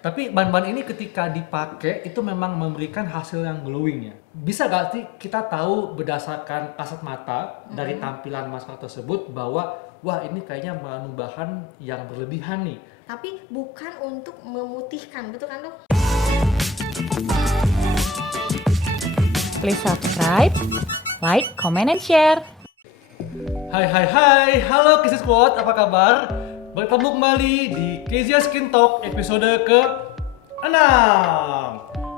Tapi bahan-bahan ini ketika dipakai itu memang memberikan hasil yang glowing ya. Bisa gak sih kita tahu berdasarkan kasat mata dari tampilan masker tersebut bahwa wah ini kayaknya mengandung bahan yang berlebihan nih. Tapi bukan untuk memutihkan, betul kan dok? Please subscribe, like, comment, and share. Hai, halo Kizia Squad, apa kabar? Bertemu kembali di Kizia Skin Talk episode ke-6.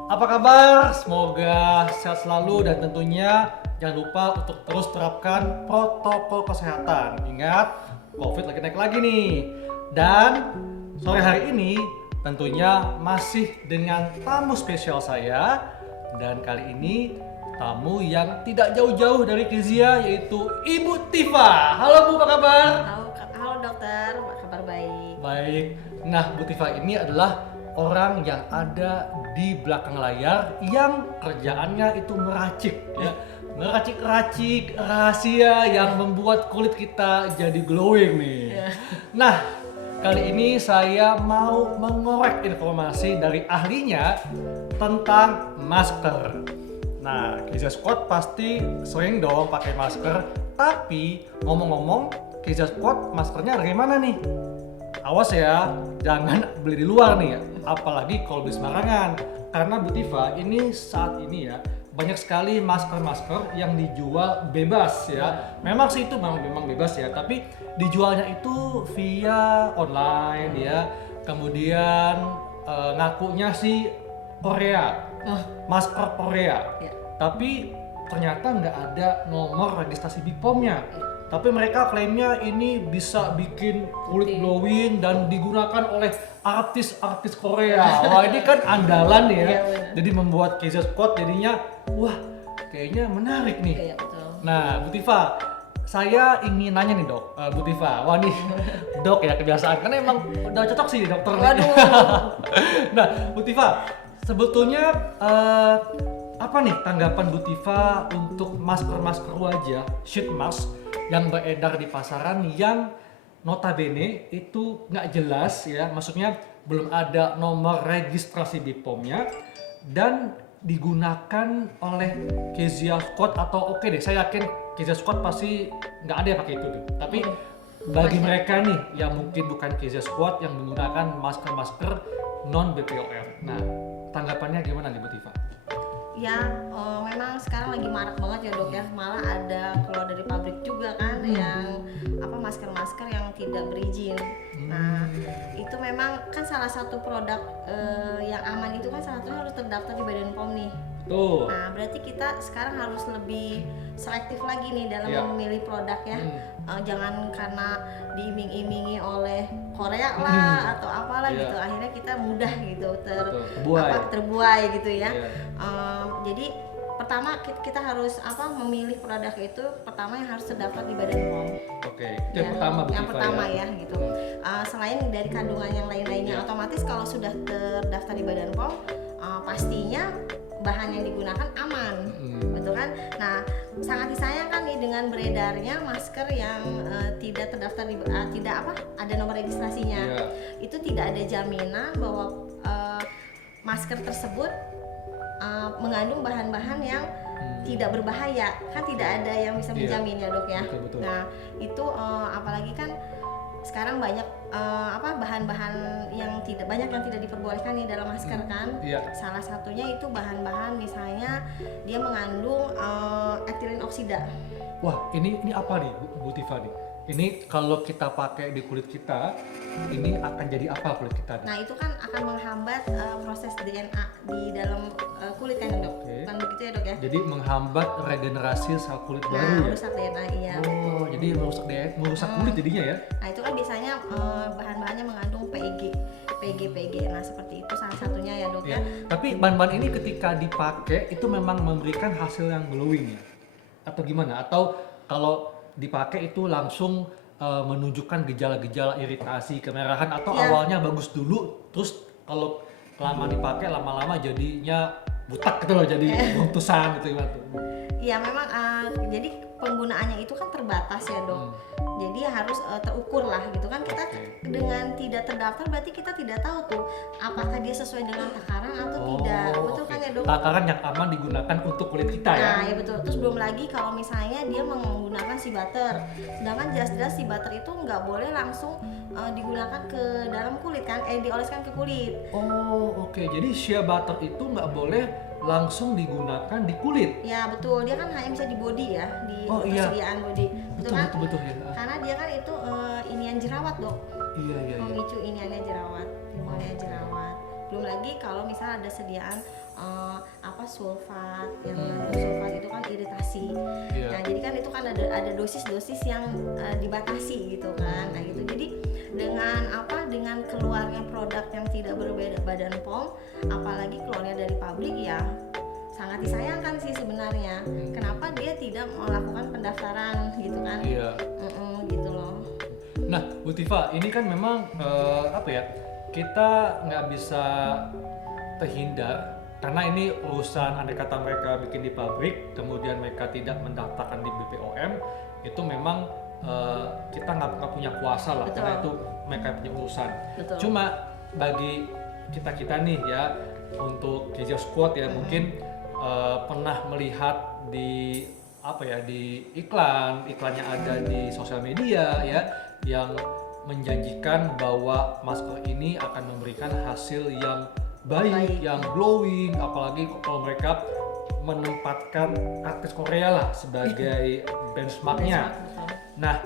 Apa kabar? Semoga sehat selalu dan tentunya jangan lupa untuk terus terapkan protokol kesehatan. Ingat, COVID lagi naik lagi nih. Dan sore hari ini tentunya masih dengan tamu spesial saya. Dan kali ini tamu yang tidak jauh-jauh dari Kizia yaitu Ibu Tifa. Halo Bu, apa kabar? Halo dokter, kabar baik. Baik. Nah, Bu Tifa ini adalah orang yang ada di belakang layar yang kerjaannya itu meracik ya. Meracik-racik rahasia yang membuat kulit kita jadi glowing nih. Nah, kali ini saya mau mengorek informasi dari ahlinya tentang masker. Nah, Kizia Squad pasti sering dong pakai masker. Tapi ngomong-ngomong, Kizia Squad maskernya dari mana nih? Awas ya, jangan beli di luar nih ya. Apalagi kalau beli sembarangan. Karena Bu Tifa ini saat ini ya banyak sekali masker-masker yang dijual bebas ya. Memang sih itu memang bebas ya, tapi dijualnya itu via online ya. Kemudian ngakunya sih Korea. Masker Korea, tapi ternyata nggak ada nomor registrasi BPOM-nya. Tapi mereka klaimnya ini bisa bikin kulit glowing dan digunakan oleh artis-artis Korea. Wah, ini kan andalan ya. Jadi membuat Kizia Squad jadinya, wah kayaknya menarik nih. Iya betul. Nah, Bu Tifa, saya ingin nanya nih dok, Bu Tifa. Wah nih dok ya kebiasaan, karena emang udah cocok sih dokter. Waduh. Nah, Bu Tifa, sebetulnya apa nih tanggapan Bu Tifa untuk masker-masker wajah, sheet mask yang beredar di pasaran yang notabene itu nggak jelas ya, maksudnya belum ada nomor registrasi BPOM-nya dan digunakan oleh Kizia Squad atau oke deh, saya yakin Kizia Squad pasti nggak ada yang pakai itu deh. Tapi bagi mereka nih yang mungkin bukan Kizia Squad yang menggunakan masker-masker non BPOM. Nah, tanggapannya gimana nih Bu Tifa? Ya, memang sekarang lagi marak banget ya dok ya. Malah ada keluar dari pabrik juga kan yang masker-masker yang tidak berizin. Nah, itu memang kan salah satu produk yang aman itu kan salah satunya harus terdaftar di Badan POM nih. Tuh. Nah, berarti kita sekarang harus lebih selektif lagi nih dalam memilih produk ya. Jangan karena diiming-imingi oleh Korea lah atau apalah gitu, akhirnya kita mudah gitu terbuai gitu ya. Jadi pertama kita harus memilih produk itu pertama yang harus terdaftar di Badan POM. Oke, yang pertama Bu Yang Tifa pertama ya gitu. Selain dari kandungan yang lain-lainnya, otomatis kalau sudah terdaftar di Badan POM, pastinya bahan yang digunakan aman, betul kan? Nah, sangat disayangkan nih dengan beredarnya masker yang tidak terdaftar di ada nomor registrasinya. Itu tidak ada jaminan bahwa masker tersebut mengandung bahan-bahan yang tidak berbahaya, kan tidak ada yang bisa menjamin ya dok ya. Betul. Nah, itu apalagi kan sekarang banyak bahan-bahan yang tidak diperbolehkan nih dalam masker kan. Salah satunya itu bahan-bahan misalnya dia mengandung etilen oksida. Wah, ini apa nih Bu Tifa nih? Ini kalau kita pakai di kulit kita, ini akan jadi apa kulit kita nih? Nah, itu kan akan menghambat proses DNA di dalam kulit kan dok. Kan begitu ya dok ya? Jadi menghambat regenerasi sel kulit baru ya? Merusak DNA, iya. Oh, jadi merusak kulit jadinya ya? Nah, itu kan biasanya bahan-bahannya mengandung PG. Nah, seperti itu salah satunya ya dok ya. Tapi bahan-bahan ini ketika dipakai itu memang memberikan hasil yang glowing ya? Atau gimana? Atau kalau dipakai itu langsung menunjukkan gejala-gejala iritasi, kemerahan atau awalnya bagus dulu, terus kalau lama dipakai lama-lama jadinya butak gitu loh, jadi buntusan gitu gimana tuh? Iya memang jadi penggunaannya itu kan terbatas ya dok. Jadi harus terukur lah gitu kan. Kita Oke. dengan tidak terdaftar berarti kita tidak tahu tuh apakah dia sesuai dengan takaran atau tidak. Betul oke. kan ya dok? Takaran yang aman digunakan untuk kulit kita ya. Nah ya betul. Terus belum lagi kalau misalnya dia menggunakan si butter, sedangkan jelas-jelas si butter itu nggak boleh langsung digunakan ke dalam kulit kan, dioleskan ke kulit. Oh oke, jadi shea butter itu nggak boleh langsung digunakan di kulit. Ya betul, dia kan hanya bisa di body ya, di Oh, iya. persediaan body, betul kan? Betul ya. Karena dia kan itu inian jerawat dok, Iya. memicu iniannya jerawat, timbulnya jerawat. Belum lagi kalau misalnya ada sediaan sulfat, yang sulfat itu kan iritasi. Iya. Nah jadi kan itu kan ada dosis-dosis yang dibatasi gitu kan. Nah gitu, jadi dengan keluarnya produk yang tidak berbeda Badan POM, apalagi keluarnya dari pabrik ya sangat disayangkan sih sebenarnya. Kenapa dia tidak melakukan pendaftaran gitu kan? Iya. Gitu loh. Nah, Bu Tifa, ini kan memang kita nggak bisa terhindar karena ini urusan andai kata mereka bikin di pabrik, kemudian mereka tidak mendaftarkan di BPOM, itu memang kita nggak punya kuasa lah, Betul. karena itu mereka punya urusan. Betul. Cuma bagi kita nih ya, untuk Kezia Squad ya mungkin pernah melihat di di iklannya ada di sosial media ya, yang menjanjikan bahwa masker ini akan memberikan hasil yang baik, yang glowing, apalagi kalau mereka menempatkan artis Korea lah sebagai benchmarknya. Betul. Nah,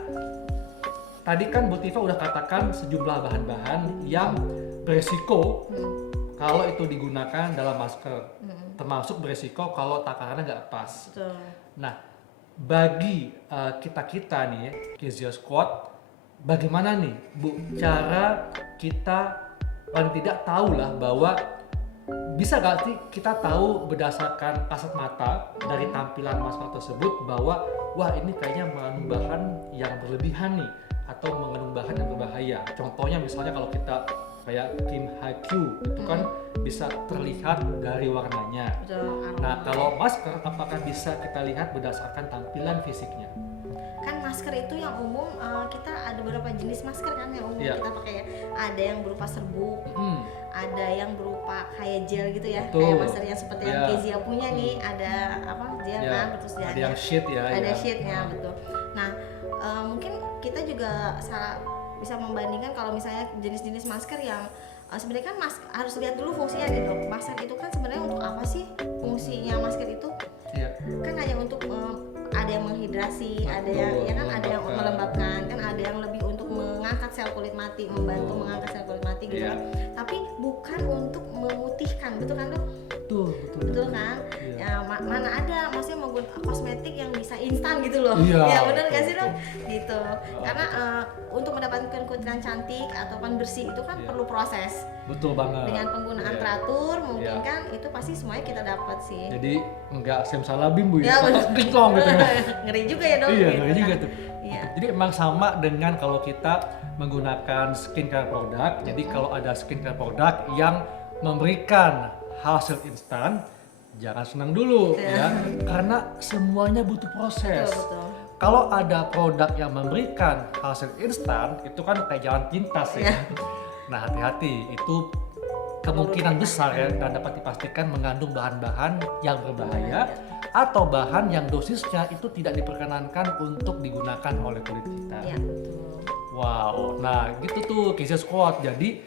tadi kan Bu Tifa udah katakan sejumlah bahan-bahan yang beresiko kalau itu digunakan dalam masker, termasuk beresiko kalau takarannya nggak pas. Betul. Nah, bagi kita nih, Kezia Squad, bagaimana nih Bu cara kita paling tidak tahu lah bahwa bisa gak sih kita tahu berdasarkan kasat mata dari tampilan masker tersebut bahwa wah ini kayaknya mengandung bahan yang berlebihan nih atau mengandung bahan yang berbahaya. Contohnya misalnya kalau kita kayak Kim HQ itu kan bisa terlihat dari warnanya. Betul. Nah, kalau masker apakah bisa kita lihat berdasarkan tampilan fisiknya? Kan masker itu yang umum, kita ada beberapa jenis masker kan yang umum Iya. kita pakai ya. Ada yang berupa serbuk, ada yang berupa kayak gel gitu ya, Betul. kayak masker yang seperti yang Iya. Kezia punya nih, ada gel Ya, kan, betul ada ada yang sheet ya. ada ya. sheetnya betul. Nah mungkin kita juga bisa membandingkan kalau misalnya jenis-jenis masker yang sebenarnya kan harus lihat dulu fungsinya deh dok. Masker itu kan sebenarnya untuk apa sih fungsinya masker itu? Iya. Kan hanya untuk ada yang menghidrasi, ada Betul, yang ya kan, ada yang melembabkan. melembabkan, kan ada yang lebih untuk mengangkat sel kulit mati, membantu Betul. mengangkat sel kulit mati gitu Iya. kan. Tapi bukan untuk memutihkan, betul kan dok? Betul kan? Iya. Ya mana ada maksudnya menggunakan kosmetik yang bisa instan gitu loh. Iya, Ya benar betul, gak sih dok? betul. Gitu. Karena untuk mendapatkan kulit yang cantik ataupun bersih itu kan Iya. perlu proses. Betul banget. Dengan penggunaan Iya. teratur mungkin Iya. kan itu pasti semuanya kita dapat sih. Jadi enggak simsalabim Bu Ya, ya. bener. Kinclong gitu. Ngeri juga ya dok. Iya, gitu ngeri kan. juga tuh. Iya. Jadi emang sama dengan kalau kita menggunakan skincare produk. Jadi kalau ada skincare produk yang memberikan hasil instan, jangan senang dulu ya. Karena semuanya butuh proses. Betul. Kalau ada produk yang memberikan hasil instan, itu kan kayak jalan pintas ya. Iya. Nah, hati-hati, itu kemungkinan besar ya dan dapat dipastikan mengandung bahan-bahan yang berbahaya atau bahan yang dosisnya itu tidak diperkenankan untuk digunakan oleh kulit kita. Iya, betul. Wow, nah gitu tuh Kezia Squad. Jadi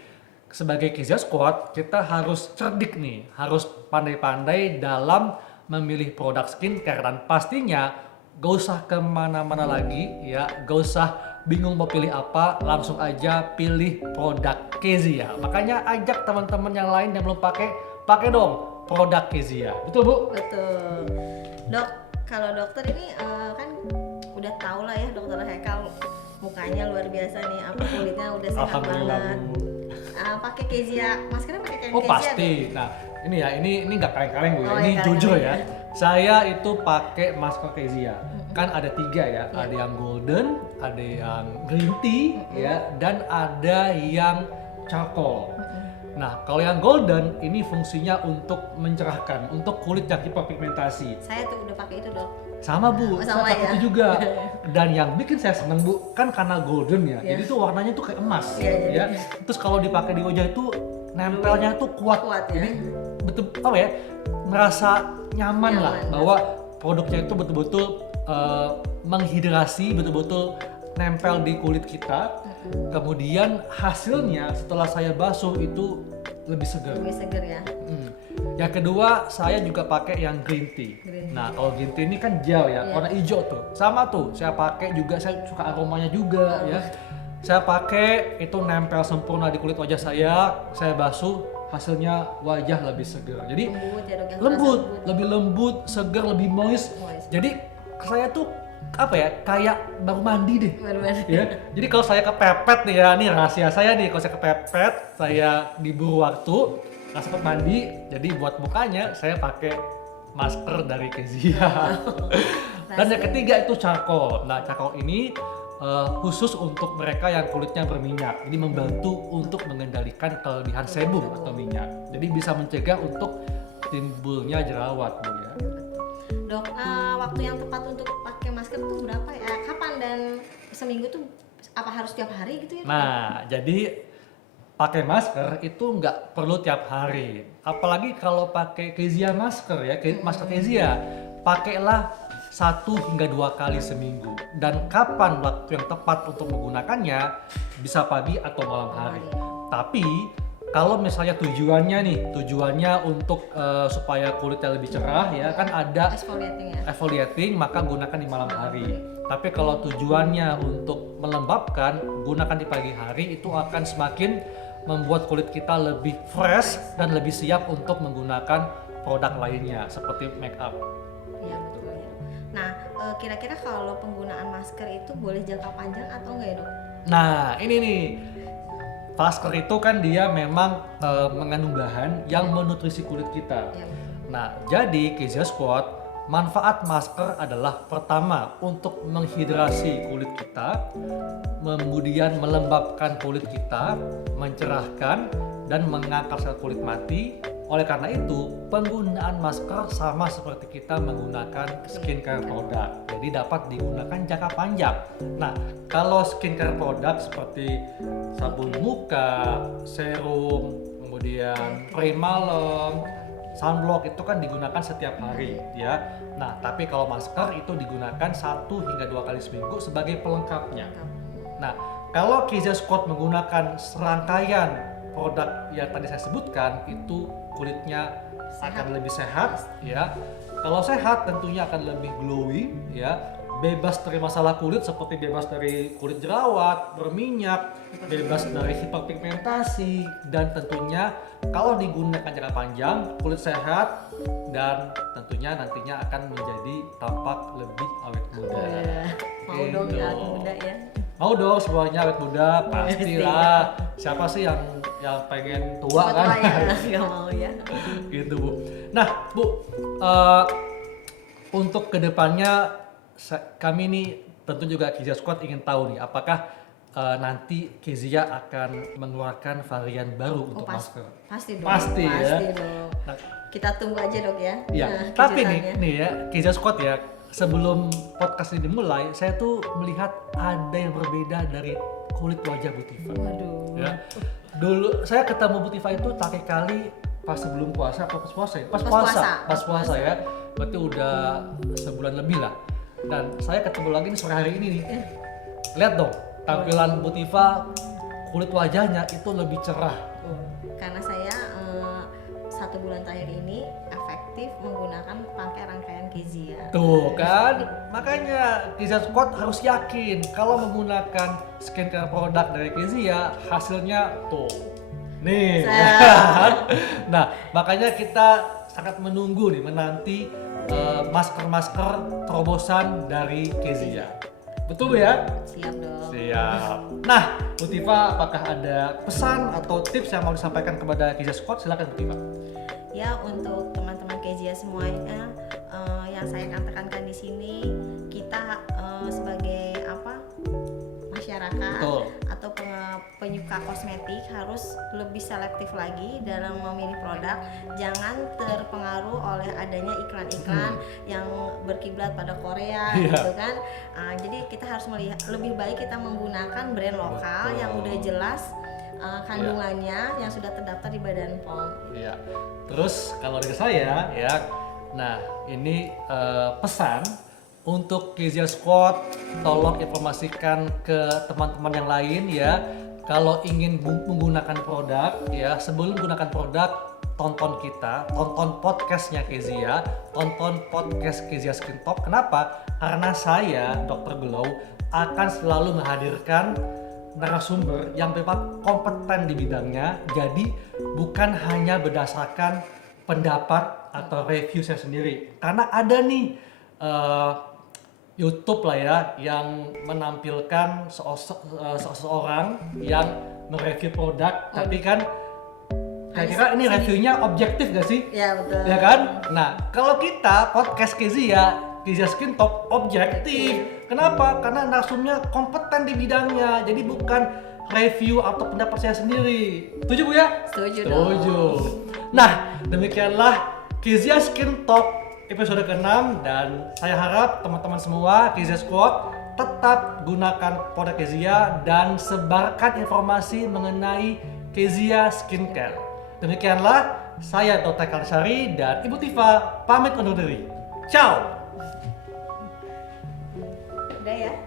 sebagai Kezia Squad kita harus cerdik nih, harus pandai-pandai dalam memilih produk skincare dan pastinya gak usah kemana-mana lagi ya, gak usah bingung mau pilih apa, langsung aja pilih produk Kezia. Makanya ajak teman-teman yang lain yang belum pakai dong produk Kezia. Betul Bu? Betul. Dok, kalau dokter ini kan udah tau lah ya dokter Hekal mukanya luar biasa nih, apa kulitnya udah sehat Alhamdulillah banget. Bu. Pakai Kezia, maskernya pakai kain Oh Kezia pasti. Nah ini ya, ini nggak kaleng-kaleng Bu ya. Oh, Ini ya, jujur ya. kaleng-kaleng. Saya itu pakai masker Kezia. Kan ada 3 ya. Ada yang golden, ada yang green tea ya, dan ada yang charcoal. Nah kalau yang golden ini fungsinya untuk mencerahkan, untuk kulit yang hiperpigmentasi. Saya tuh udah pakai itu dok. Sama Bu, Sama saya pakai ya? itu juga. Dan yang bikin saya seneng Bu, kan karena golden ya, jadi tuh warnanya tuh kayak emas, Iya, ya. Terus kalau dipakai di wajah itu nempelnya tuh kuat, Kuat, ya. jadi betul apa ya, merasa nyaman lah bahwa produknya itu betul-betul menghidrasi, betul-betul nempel di kulit kita. Kemudian hasilnya setelah saya basuh itu lebih segar. Lebih seger ya. Yang kedua, saya juga pakai yang green tea. Nah, kalau green tea ini kan gel ya, warna hijau tuh. Sama tuh, saya pakai juga, saya suka aromanya juga ya. Saya pakai itu nempel sempurna di kulit wajah saya basuh, hasilnya wajah lebih segar. Jadi Lembut ya dok, yang lembut, terasa lebih lembut, segar, lebih moist. Moist. Jadi saya tuh apa ya, kayak baru mandi deh. Bener-bener. Ya. Jadi kalau saya kepepet nih ya, ini rahasia saya nih, kalau saya kepepet, saya diburu waktu, nggak sempat mandi, jadi buat mukanya saya pakai masker dari Kezia. Dan yang ketiga itu charcoal. Nah, charcoal ini khusus untuk mereka yang kulitnya berminyak, jadi membantu untuk mengendalikan kelebihan sebum atau minyak. Jadi bisa mencegah untuk timbulnya jerawat, Bu ya. Dok, waktu yang tepat untuk pakai masker tuh berapa ya? Kapan dan seminggu tuh apa harus tiap hari gitu ya? Nah, jadi pakai masker itu nggak perlu tiap hari. Apalagi kalau pakai Kezia masker ya, masker Kezia, pakailah 1 hingga 2 kali seminggu. Dan kapan waktu yang tepat untuk menggunakannya? Bisa pagi atau malam hari. Tapi kalau misalnya tujuannya untuk supaya kulitnya lebih cerah ya, kan ada Exfoliating ya. exfoliating, maka gunakan di malam hari. Tapi kalau tujuannya untuk melembabkan, gunakan di pagi hari, itu akan semakin membuat kulit kita lebih fresh dan lebih siap untuk menggunakan produk lainnya seperti make up. Iya betul ya. Nah, kira-kira kalau penggunaan masker itu boleh jangka panjang atau enggak ya dok? Nah, ini nih. Masker itu kan dia memang mengandung bahan yang menutrisi kulit kita. Ya. Nah, jadi Kezia Squad, manfaat masker adalah pertama untuk menghidrasi kulit kita, kemudian melembabkan kulit kita, mencerahkan dan mengangkat sel kulit mati. Oleh karena itu, penggunaan masker sama seperti kita menggunakan skincare produk. Jadi dapat digunakan jangka panjang. Nah, kalau skincare produk seperti sabun muka, serum, kemudian krim malam, sunblock itu kan digunakan setiap hari ya. Nah, tapi kalau masker itu digunakan 1 hingga 2 kali seminggu sebagai pelengkapnya. Nah, kalau Kezia Squad menggunakan serangkaian produk yang tadi saya sebutkan, itu kulitnya akan lebih sehat ya. Kalau sehat tentunya akan lebih glowing ya, bebas dari masalah kulit seperti bebas dari kulit jerawat, berminyak, bebas dari hiperpigmentasi, dan tentunya kalau digunakan jangka panjang kulit sehat dan tentunya nantinya akan menjadi tampak lebih awet muda. Mau dong ya awet muda ya. Mau dong semuanya awet muda, pastilah. Siapa sih yang pengen tua kan? Ya, nggak mau ya. Gitu Bu. Nah Bu, untuk kedepannya kami nih tentu juga Kezia Squad ingin tahu nih, apakah nanti Kezia akan mengeluarkan varian baru untuk masker? Pasti dong. Pasti ya. Dong. Nah, Kita tunggu aja dok ya. iya. Nah, Tapi kejutannya. nih ya Kezia Squad ya, sebelum podcast ini dimulai, saya tuh melihat ada yang berbeda dari kulit wajah Bu Tifa. Waduh. Ya. Dulu saya ketemu Bu Tifa itu terakhir kali pas sebelum puasa atau pas puasa ya? Pas puasa ya. Berarti udah sebulan lebih lah. Dan saya ketemu lagi nih sore hari ini nih. Lihat dong, tampilan Bu Tifa, kulit wajahnya itu lebih cerah. Karena saya 1 bulan terakhir ini efektif menggunakan pakai rangkaian Kezia. Tuh kan, makanya Kezia Squad harus yakin kalau menggunakan skincare produk dari Kezia, hasilnya tuh. Nih. Nah, makanya kita sangat menunggu nih, menanti masker-masker terobosan dari Kezia. Betul Bu ya? Siap dong. Siap. Nah, Bu Tifa, apakah ada pesan atau tips yang mau disampaikan kepada Kezia Squad? Silakan Bu Tifa. Ya, untuk teman-teman Kezia semuanya, yang saya akan tekankan di sini, kita sebagai masyarakat Betul. atau penyuka kosmetik harus lebih selektif lagi dalam memilih produk. Jangan terpengaruh oleh adanya iklan-iklan yang berkiblat pada Korea gitu kan. Jadi kita harus melihat, lebih baik kita menggunakan brand lokal yang udah jelas kandungannya, yang sudah terdaftar di Badan POM. Iya. Terus kalau dari saya ya, nah ini pesan untuk Kezia Squad, tolong informasikan ke teman-teman yang lain ya. Kalau ingin menggunakan produk ya, sebelum menggunakan produk, tonton kita, tonton podcastnya Kezia, tonton podcast Kezia Skin Talk. Kenapa? Karena saya, Dr. Glow, akan selalu menghadirkan narasumber yang memang kompeten di bidangnya. Jadi bukan hanya berdasarkan pendapat atau review saya sendiri. Karena ada nih YouTube lah ya yang menampilkan seseorang yang mereview produk, tapi kan kira-kira ini reviewnya objektif gak sih? Ya betul. Ya kan? Nah, kalau kita podcast Kezia Skin Talk objektif. Kenapa? Karena narsumnya kompeten di bidangnya. Jadi bukan review atau pendapat saya sendiri. Setuju Bu ya? Setuju. Nah, demikianlah Kezia Skin Talk episode ke-6, dan saya harap teman-teman semua Kezia Squad tetap gunakan produk Kezia dan sebarkan informasi mengenai Kezia Skincare. Demikianlah, saya Dr. Kalsari dan Ibu Tifa pamit undur diri. Ciao!